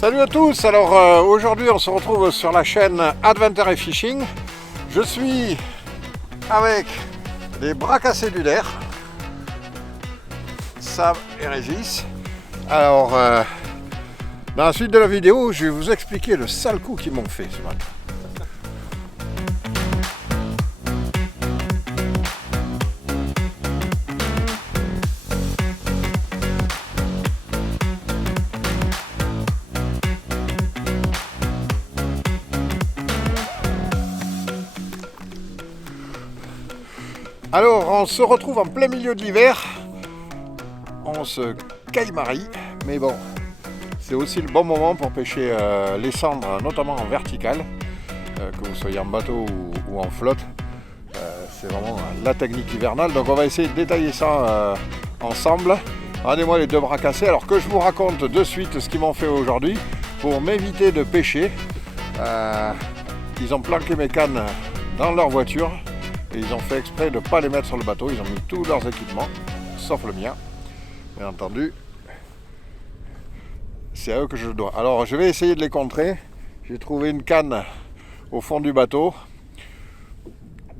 Salut à tous, alors aujourd'hui on se retrouve sur la chaîne Adventure et Fishing. Je suis avec les bras cellulaires, Sam et Régis. Alors dans la suite de la vidéo, je vais vous expliquer le sale coup qu'ils m'ont fait ce matin. Alors, on se retrouve en plein milieu de l'hiver, on se caille-marie, mais bon, c'est aussi le bon moment pour pêcher les cendres, notamment en vertical, que vous soyez en bateau ou en flotte. C'est vraiment la technique hivernale, donc on va essayer de détailler ça ensemble. Rendez-moi les deux bras cassés, alors que je vous raconte de suite ce qu'ils m'ont fait aujourd'hui pour m'éviter de pêcher. Ils ont planqué mes cannes dans leur voiture. Et ils ont fait exprès de ne pas les mettre sur le bateau, ils ont mis tous leurs équipements, sauf le mien, bien entendu. C'est à eux que je le dois. Alors je vais essayer de les contrer. J'ai trouvé une canne au fond du bateau,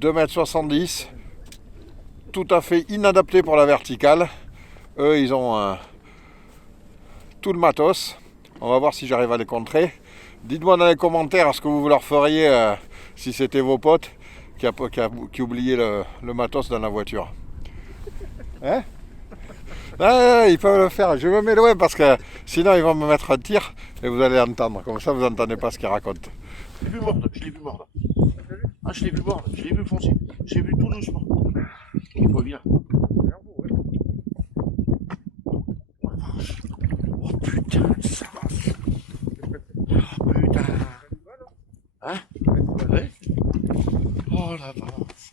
2,70 m, tout à fait inadaptée pour la verticale. Eux ils ont tout le matos. On va voir si j'arrive à les contrer. Dites-moi dans les commentaires ce que vous leur feriez si c'était vos potes qui oubliait le matos dans la voiture. Hein? Ah, ils peuvent le faire. Je me mets loin parce que sinon ils vont me mettre un tir et vous allez entendre. Comme ça vous n'entendez pas ce qu'ils racontent. Je l'ai vu mordre. Ah, je l'ai vu mordre, je l'ai vu foncer. J'ai vu tout doucement. Il revient. Oh putain, ça va. Oh putain. Hein? Ouais. Oh la vache.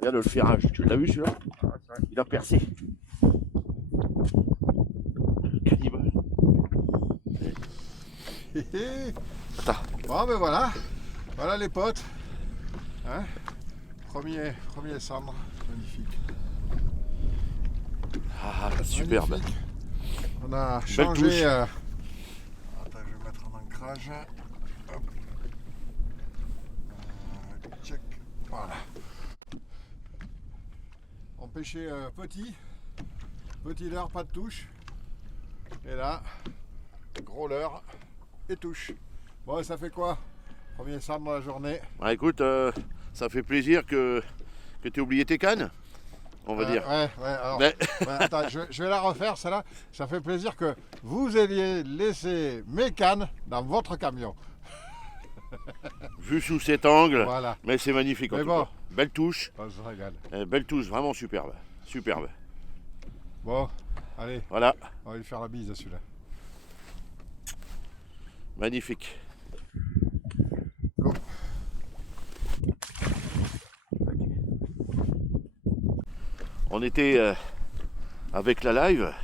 Regarde le ferrage, tu l'as vu celui-là? Il a percé. Cannibale. Attends. Bon ben voilà. Voilà les potes. Hein? Premier cendre. Magnifique. Ah, superbe. Magnifique. On a Belle changé. touche. Attends, je vais mettre en ancrage. Hop. Check. Voilà. On pêchait petit leurre, pas de touche. Et là, gros leurre et touche. Bon, ça fait quoi? Premier cendre de la journée. Bah écoute, ça fait plaisir que tu aies oublié tes cannes, on va dire. Ouais, alors, Mais- attends, je vais la refaire, celle-là. Ça fait plaisir que vous ayez laissé mes cannes dans votre camion. Vu sous cet angle, Voilà, mais c'est magnifique en Mais tout bon. cas. Belle touche, on se régale. belle touche, vraiment superbe. Superbe. Bon, allez, Voilà, on va lui faire la bise à celui-là. magnifique. Go. On était avec la live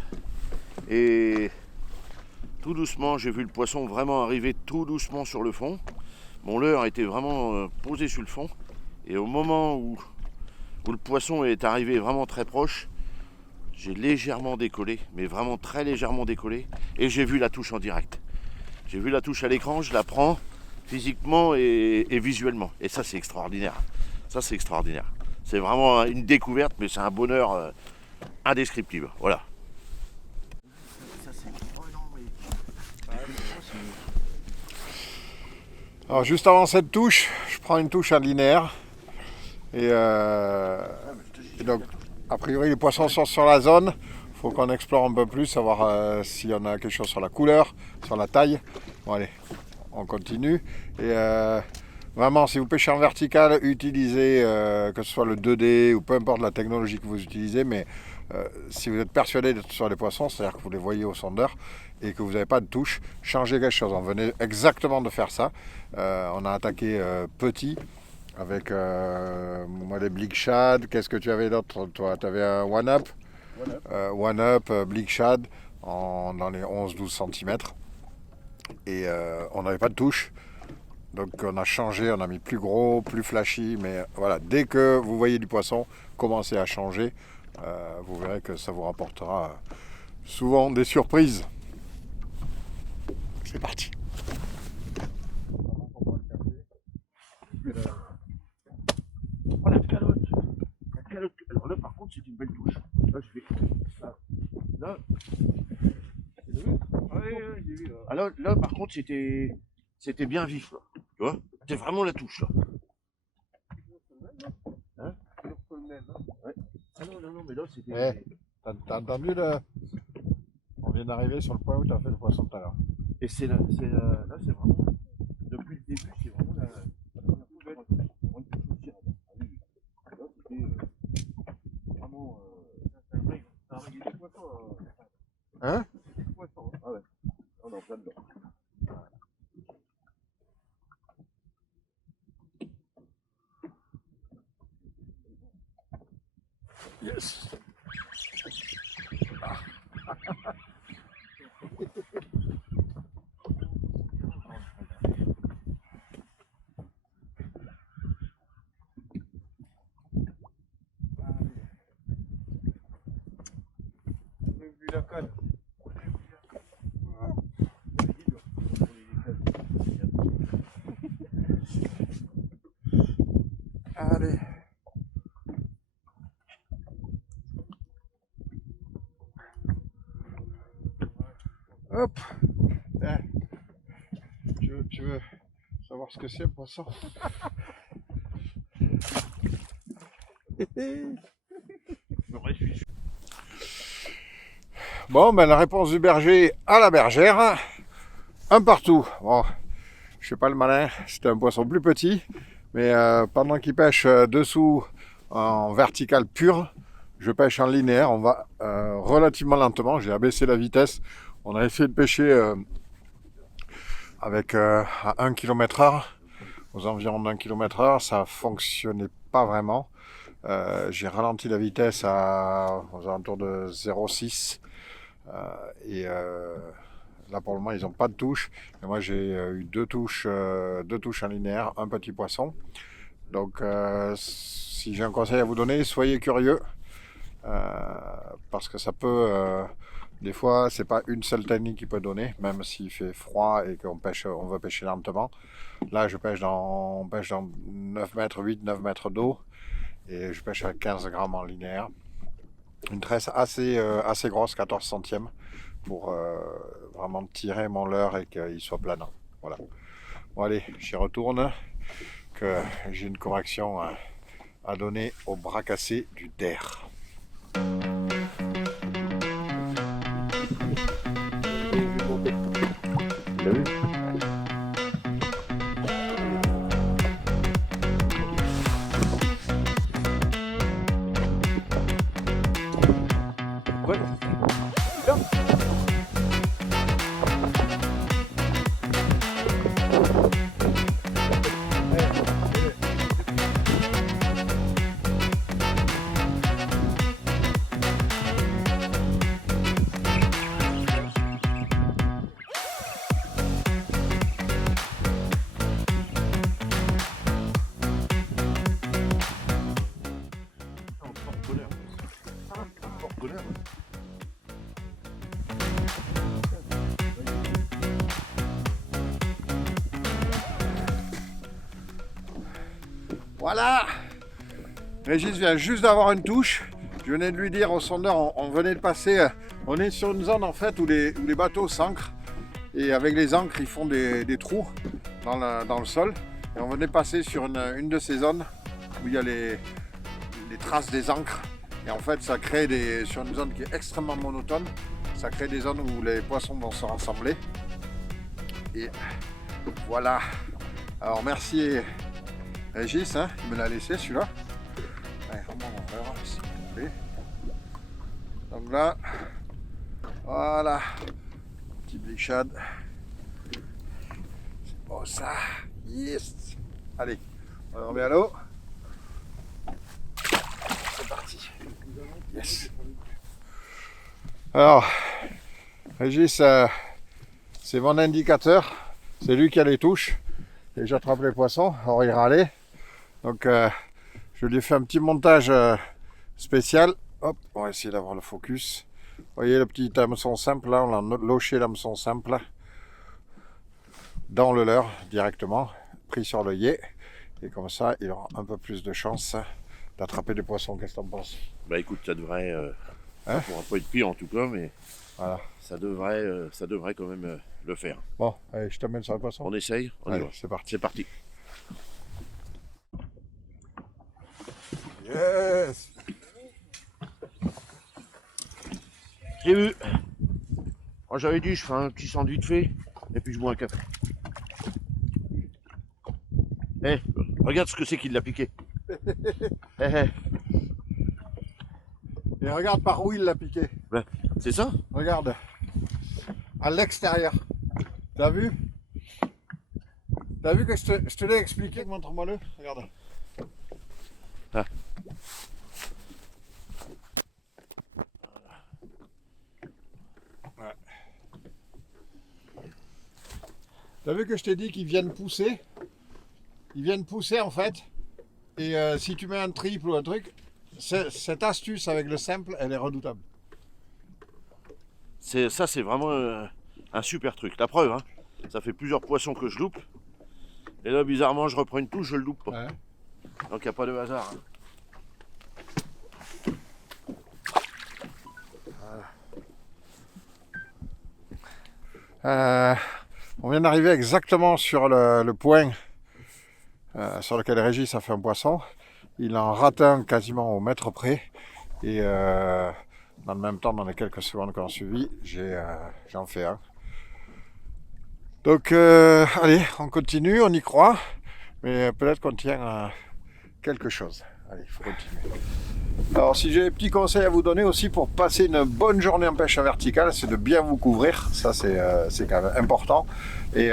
et tout doucement, j'ai vu le poisson vraiment arriver tout doucement sur le fond. Mon leurre était vraiment posé sur le fond et au moment où le poisson est arrivé vraiment très proche, j'ai légèrement décollé, mais vraiment très légèrement décollé et j'ai vu la touche en direct. J'ai vu la touche à l'écran, je la prends physiquement et visuellement et ça c'est extraordinaire. Ça c'est extraordinaire. C'est vraiment une découverte, mais c'est un bonheur indescriptible. Voilà. Alors juste avant cette touche, je prends une touche à linéaire. Et donc, a priori, les poissons sont sur la zone. Il faut qu'on explore un peu plus, savoir s'il y en a quelque chose sur la couleur, sur la taille. Bon allez, on continue. Et vraiment, si vous pêchez en vertical, utilisez que ce soit le 2D ou peu importe la technologie que vous utilisez, mais si vous êtes persuadé d'être sur les poissons, c'est-à-dire que vous les voyez au sondeur et que vous n'avez pas de touche, changez quelque chose. On venait exactement de faire ça. On a attaqué petit avec moi les Bleak Shad. Qu'est-ce que tu avais d'autre toi? Tu avais un One Up, One Up, Bleak Shad dans les 11-12 cm. Et on n'avait pas de touche. Donc on a changé, on a mis plus gros, plus flashy, mais voilà, dès que vous voyez du poisson commencer à changer, vous verrez que ça vous rapportera souvent des surprises. C'est parti. Oh la calotte. La calotte. Alors là par contre c'est une belle touche. Là je vais. Là. Alors là par contre c'était bien vif là. Tu vois? C'était vraiment la touche là. Hein? Ouais. Ah non, mais là c'était. T'as entendu On vient d'arriver sur le point où tu as fait le poisson tout à l'heure. Et c'est là c'est vraiment. Depuis le début, c'est vraiment la première fois que je vois une touche aussi. Là c'était vraiment. C'est un règle de poisson. Hein? Des poissons. Ah ouais. On est en plein dedans. Yes. Vu la canne. Allez. Hop. Tu veux savoir ce que c'est, un poisson? Bon, ben la réponse du berger à la bergère, un partout. Bon, je suis pas le malin, c'était un poisson plus petit, mais pendant qu'il pêche dessous en vertical pur, je pêche en linéaire. On va relativement lentement, j'ai abaissé la vitesse. On a essayé de pêcher avec à 1 km/h, aux environs d'1 km/h, ça fonctionnait pas vraiment. J'ai ralenti la vitesse aux alentours de 0,6 là pour le moment ils n'ont pas de touche. Et moi j'ai eu deux touches en linéaire, un petit poisson. Donc si j'ai un conseil à vous donner, soyez curieux parce que ça peut des fois c'est pas une seule technique qui peut donner, même s'il fait froid et qu'on veut pêcher lentement. Là je pêche on pêche dans 9 mètres, 8-9 mètres d'eau et je pêche avec 15 grammes en linéaire. Une tresse assez grosse, 14 centièmes, pour vraiment tirer mon leurre et qu'il soit planant. Voilà. Bon allez, j'y retourne, que j'ai une correction à donner au bras cassé du Der. T'as vu? Ouais. Bien. Voilà, Régis vient juste d'avoir une touche. Je venais de lui dire au sondeur, on venait de passer, on est sur une zone en fait où les bateaux s'ancrent et avec les ancres ils font des trous dans le sol, et on venait de passer sur une de ces zones où il y a les traces des ancres, et en fait ça crée sur une zone qui est extrêmement monotone, ça crée des zones où les poissons vont se rassembler. Et voilà, alors merci Régis, hein, il me l'a laissé celui-là. Allez, rends-moi mon verre, s'il vous plaît. Donc là, voilà, petit blichade. C'est bon ça, yes. Allez, on remet à l'eau. C'est parti. Yes. Alors, Régis, c'est mon indicateur. C'est lui qui a les touches. et j'attrape les poissons. Alors il râlait. Donc je lui ai fait un petit montage spécial. Hop, on va essayer d'avoir le focus. Vous voyez le petit hameçon simple là, on a loché l'hameçon simple dans le leurre directement, pris sur le yé. Et comme ça, il aura un peu plus de chance d'attraper des poissons. Qu'est-ce que t'en penses? Bah écoute, ça devrait, Hein? ça pourra pas être pire en tout cas, mais Voilà. ça devrait quand même le faire. Bon, allez, je t'amène sur le poisson. On essaye, on y Allez, va. c'est parti. C'est parti. Yes! J'ai vu. Moi j'avais dit, je fais un petit sandwich fait, et puis je bois un café. Eh, regarde ce que c'est qui l'a piqué. Et regarde par où il l'a piqué. Ben, c'est ça? Regarde. À l'extérieur. T'as vu? T'as vu que je te l'ai expliqué? Montre-moi-le. Regarde. Ah. Ouais. T'as vu que je t'ai dit qu'ils viennent pousser? Ils viennent pousser en fait. Et si tu mets un triple ou un truc, cette astuce avec le simple, elle est redoutable. Ça c'est vraiment un super truc. La preuve, hein, ça fait plusieurs poissons que je loupe. Et là bizarrement je reprends une touche, je le loupe pas. Ouais. Donc il n'y a pas de hasard. Hein. On vient d'arriver exactement sur le point sur lequel Régis a fait un poisson. Il en rate un quasiment au mètre près. Et dans le même temps, dans les quelques secondes qu'on a suivi, j'en fais un. Donc allez, on continue, on y croit. Mais peut-être qu'on tient à quelque chose. Allez, il faut continuer. Alors si j'ai des petits conseils à vous donner aussi pour passer une bonne journée en pêche à verticale, c'est de bien vous couvrir. Ça c'est quand même important. Et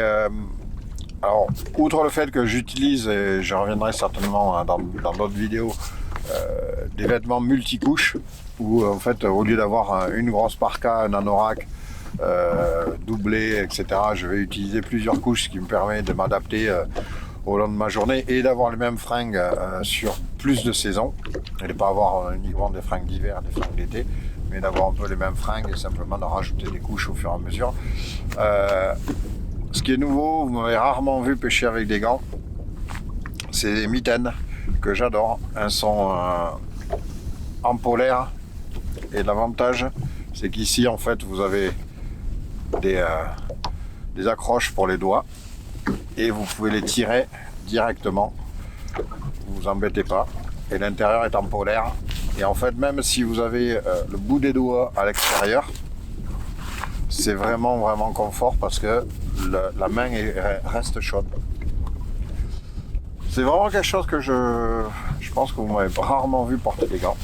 alors, outre le fait que j'utilise, et je reviendrai certainement dans d'autres vidéos, des vêtements multicouches, où en fait au lieu d'avoir une grosse parka, un anorak, doublé, etc., je vais utiliser plusieurs couches, ce qui me permet de m'adapter au long de ma journée et d'avoir les mêmes fringues sur plus de saisons, et de ne pas avoir uniquement des fringues d'hiver, des fringues d'été, mais d'avoir un peu les mêmes fringues et simplement de rajouter des couches au fur et à mesure. Ce qui est nouveau, vous m'avez rarement vu pêcher avec des gants, c'est des mitaines que j'adore. Elles sont en polaire et l'avantage c'est qu'ici en fait vous avez des accroches pour les doigts et vous pouvez les tirer directement, vous vous embêtez pas, et l'intérieur est en polaire et en fait même si vous avez le bout des doigts à l'extérieur, c'est vraiment confort parce que la main reste chaude. C'est vraiment quelque chose que je pense que vous m'avez rarement vu porter des gants.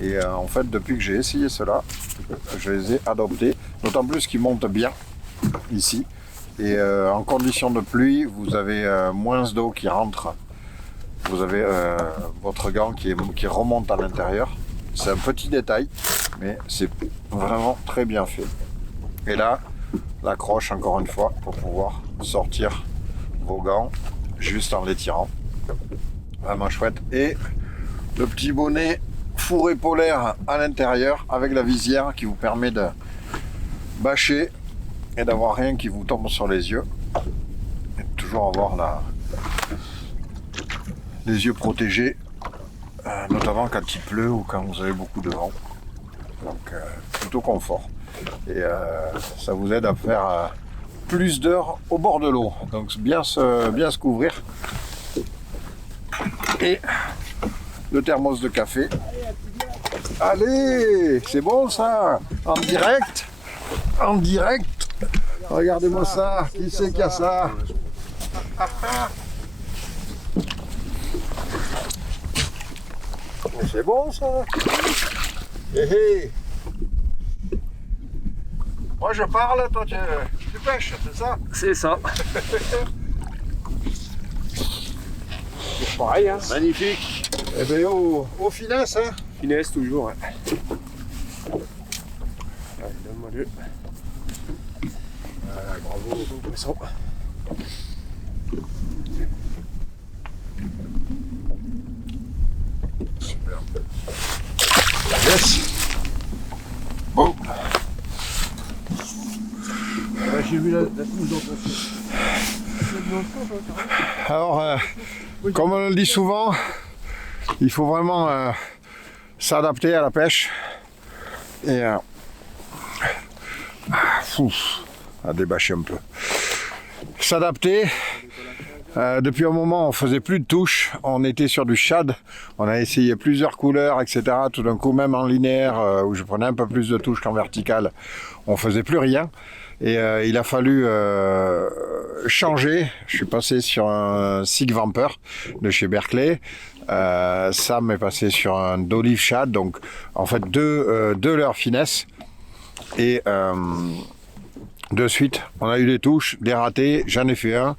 Et en fait, depuis que j'ai essayé cela, je les ai adoptés. D'autant plus qu'ils montent bien ici. Et en condition de pluie, vous avez moins d'eau qui rentre. Vous avez votre gant qui remonte à l'intérieur. C'est un petit détail, mais c'est vraiment très bien fait. Et là, l'accroche encore une fois pour pouvoir sortir vos gants juste en les tirant. Vraiment chouette. Et le petit bonnet fourré polaire à l'intérieur avec la visière qui vous permet de bâcher et d'avoir rien qui vous tombe sur les yeux. Et de toujours avoir les yeux protégés, notamment quand il pleut ou quand vous avez beaucoup de vent. Donc plutôt confort. Et ça vous aide à faire plus d'heures au bord de l'eau. Donc bien se couvrir. Et le thermos de café. Allez, c'est bon ça. En direct. En direct. Regardez-moi ça. Qui c'est qui a ça? C'est bon ça. Hé hé. Moi je parle, toi tu pêches, c'est ça? C'est ça. C'est pareil, hein. Magnifique. Eh bien au finesse, hein. Finesse toujours, ouais. Allez, donne-moi le. Bravo. Poisson. Yes. Bon. J'ai vu la touche dans ton feu. Alors, comme on le dit souvent, il faut vraiment s'adapter à la pêche et à débâcher un peu. S'adapter. Depuis un moment, on faisait plus de touches, on était sur du shad, on a essayé plusieurs couleurs, etc. Tout d'un coup, même en linéaire, où je prenais un peu plus de touches qu'en vertical, on faisait plus rien. Et il a fallu changer. Je suis passé sur un Sig Vamper de chez Berkeley. Sam est passé sur un d'olive shad, donc en fait deux leurs finesses. Et de suite, on a eu des touches, des ratés, j'en ai fait un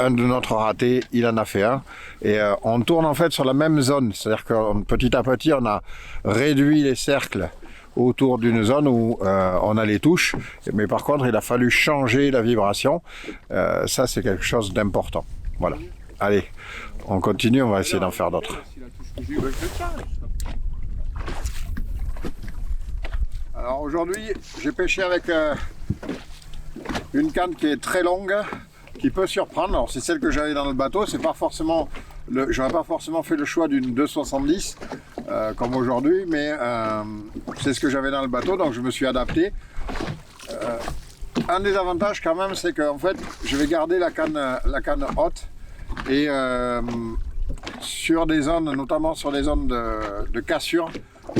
de notre raté, il en a fait un. Et on tourne en fait sur la même zone. C'est-à-dire que petit à petit, on a réduit les cercles autour d'une zone où on a les touches. Mais par contre, il a fallu changer la vibration. Ça, c'est quelque chose d'important. Voilà. Allez, on continue, on va essayer d'en faire d'autres. Alors aujourd'hui, j'ai pêché avec une canne qui est très longue, qui peut surprendre. Alors c'est celle que j'avais dans le bateau, c'est pas forcément j'aurais pas forcément fait le choix d'une 2,70 comme aujourd'hui, mais c'est ce que j'avais dans le bateau, donc je me suis adapté. Un des avantages quand même, c'est que en fait, je vais garder la canne haute et sur des zones, notamment sur des zones de cassure,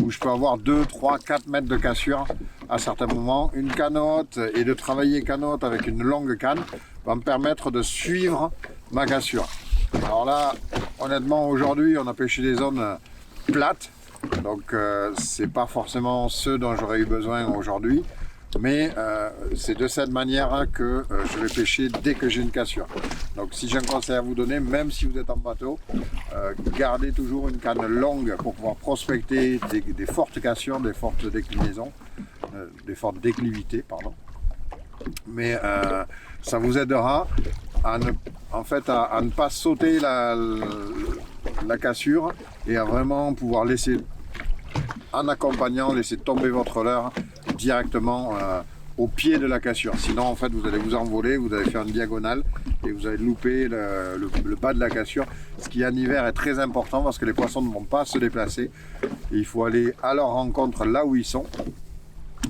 où je peux avoir 2, 3, 4 mètres de cassure à certains moments. Une canne haute et de travailler canne haute avec une longue canne va me permettre de suivre ma cassure. Alors là, honnêtement, aujourd'hui, on a pêché des zones plates, donc c'est pas forcément ce dont j'aurais eu besoin aujourd'hui, mais c'est de cette manière que je vais pêcher dès que j'ai une cassure. Donc si j'ai un conseil à vous donner, même si vous êtes en bateau, gardez toujours une canne longue pour pouvoir prospecter des fortes cassures, des fortes déclinaisons, des fortes déclivités, pardon. Mais ça vous aidera à ne pas sauter la cassure et à vraiment pouvoir laisser, en accompagnant, laisser tomber votre leurre directement au pied de la cassure. Sinon, en fait, vous allez vous envoler, vous allez faire une diagonale et vous allez louper le bas de la cassure. Ce qui en hiver est très important parce que les poissons ne vont pas se déplacer. Et il faut aller à leur rencontre là où ils sont.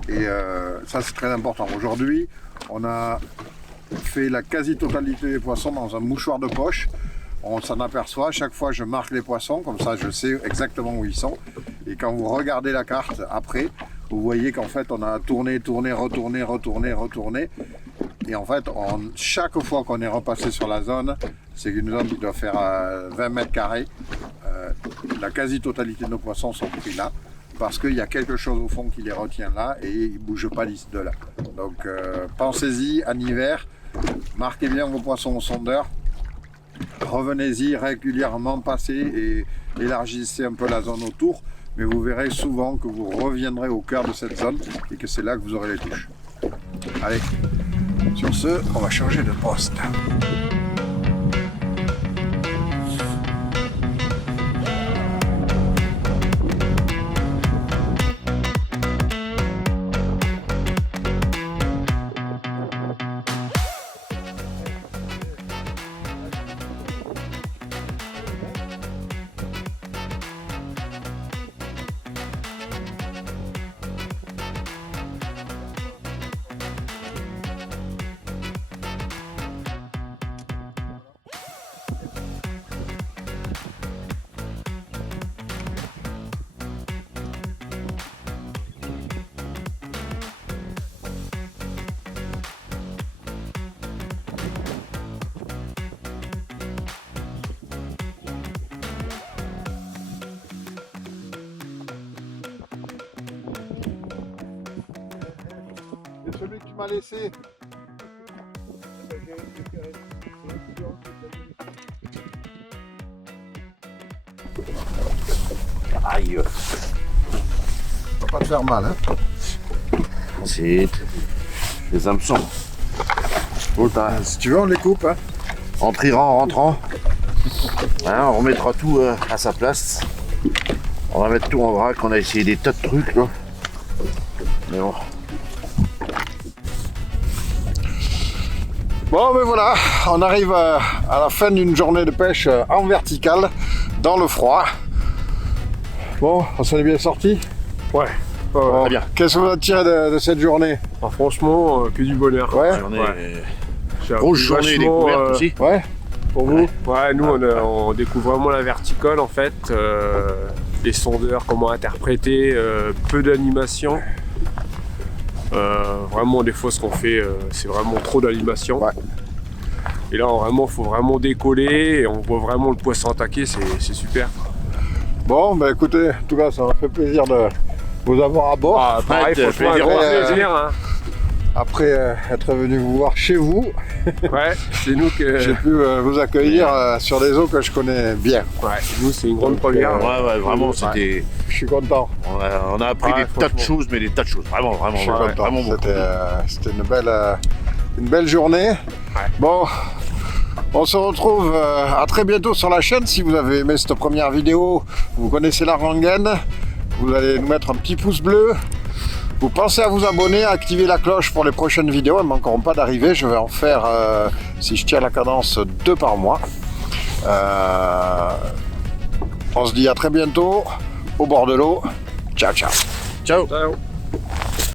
Et ça, c'est très important. Aujourd'hui, on a fait la quasi-totalité des poissons dans un mouchoir de poche. On s'en aperçoit, à chaque fois je marque les poissons, comme ça je sais exactement où ils sont. Et quand vous regardez la carte après, vous voyez qu'en fait on a tourné, retourné. Et en fait, chaque fois qu'on est repassé sur la zone, c'est une zone qui doit faire 20 mètres carrés. La quasi-totalité de nos poissons sont pris là, parce qu'il y a quelque chose au fond qui les retient là et ils ne bougent pas de là. Donc pensez-y en hiver, marquez bien vos poissons au sondeur, revenez-y régulièrement, passez et élargissez un peu la zone autour, mais vous verrez souvent que vous reviendrez au cœur de cette zone et que c'est là que vous aurez les touches. Allez, sur ce, on va changer de poste. C'est celui que tu m'as laissé. Aïe. Ça va pas te faire mal, hein? C'est les hameçons. Si tu veux, on les coupe, hein? En tirant, en rentrant. Hein, on remettra tout à sa place. On va mettre tout en vrac, on a essayé des tas de trucs là. Mais bon. Bon, ben voilà, on arrive à la fin d'une journée de pêche en verticale, dans le froid. Bon, on s'en est bien sorti. Ouais. Bon, très bien. Qu'est-ce que vous avez tiré de cette journée? Alors, franchement, que du bonheur. Ouais. J'ai Grosse appris journée vachement, découverte aussi. Ouais. Pour vous? Ouais, nous on découvre vraiment la verticale en fait, les sondeurs, comment interpréter, peu d'animation. Vraiment des fois ce qu'on fait c'est vraiment trop d'animation. Ouais. Et là vraiment faut vraiment décoller et on voit vraiment le poisson attaquer, c'est super. Bon, ben écoutez, en tout cas, ça m'a fait plaisir de vous avoir à bord. Ah, pareil, Ouais, franchement un plaisir. grand Ouais, plaisir. Hein. Après être venu vous voir chez vous, Ouais, c'est nous que. j'ai pu vous accueillir sur des eaux que je connais bien. Ouais, nous c'est une grande Donc, première. Ouais, vraiment, c'était. Je suis content. On a appris Ouais, des tas de franchement. choses, mais des tas de choses. Vraiment, Je suis vraiment, content. vraiment beaucoup. C'était une belle journée. Bon, on se retrouve à très bientôt sur la chaîne. Si vous avez aimé cette première vidéo, vous connaissez la rengaine, vous allez nous mettre un petit pouce bleu. Vous pensez à vous abonner, à activer la cloche pour les prochaines vidéos. Elles ne manqueront pas d'arriver. Je vais en faire, si je tiens la cadence, 2 par mois. On se dit à très bientôt au bord de l'eau. Ciao, ciao. Ciao. Ciao.